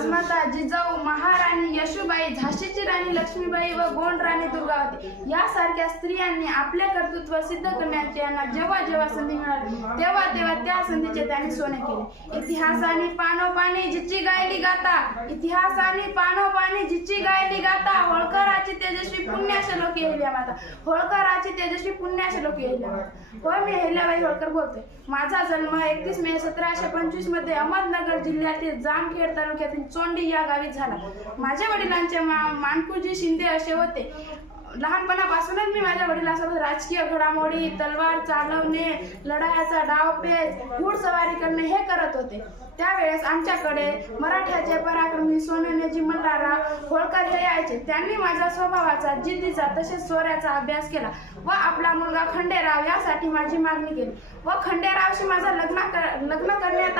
राजमाता जिजाऊ, महाराणी येशूबाई, झाशीची राणी लक्ष्मीबाई व गोंड राणी दुर्गावती यासारख्या स्त्रियांनी आपले कर्तृत्व सिद्ध करण्याची यांना जेव्हा जेव्हा संधी मिळाली तेव्हा तेव्हा त्या संधीचे त्यांनी सोने केले. इतिहासाने पानोपानी जिची गायली गाता, इतिहासाने पानोपानी जिची गायली गाता, होळकराची तेजस्वी पुण्याच्या लोकी अहिल्या माता, होळकराची तेजस्वी पुण्याच्या लोकी अहिल्या माता. होय, मी अहिल्याबाई होळकर बोलते. माझा जन्म 31 मे 1725 मध्ये अहमदनगर जिल्ह्यातील जामखेड तालुक्यातील चोंडी या गावी झाला. माझ्या वडिलांचे मानकुजी शिंदे असे होते. लहानपणापासूनच मी माझ्या वडिलांसोबत राजकीय घडामोडी, तलवार चालवणे, लढायाचा डावपेच, घोडसवारी करणे हे करत होते. त्यावेळेस आमच्याकडे मराठ्याचे पराक्रमी सोनेजी मल्हारराव होळकर हे यायचे. त्यांनी माझ्या स्वभावाचा, जिद्दीचा तसेच शौर्याचा अभ्यास केला व आपला मुलगा खंडेराव यासाठी माझी मागणी केली व खंडेरावशी माझं लग्न करण्यात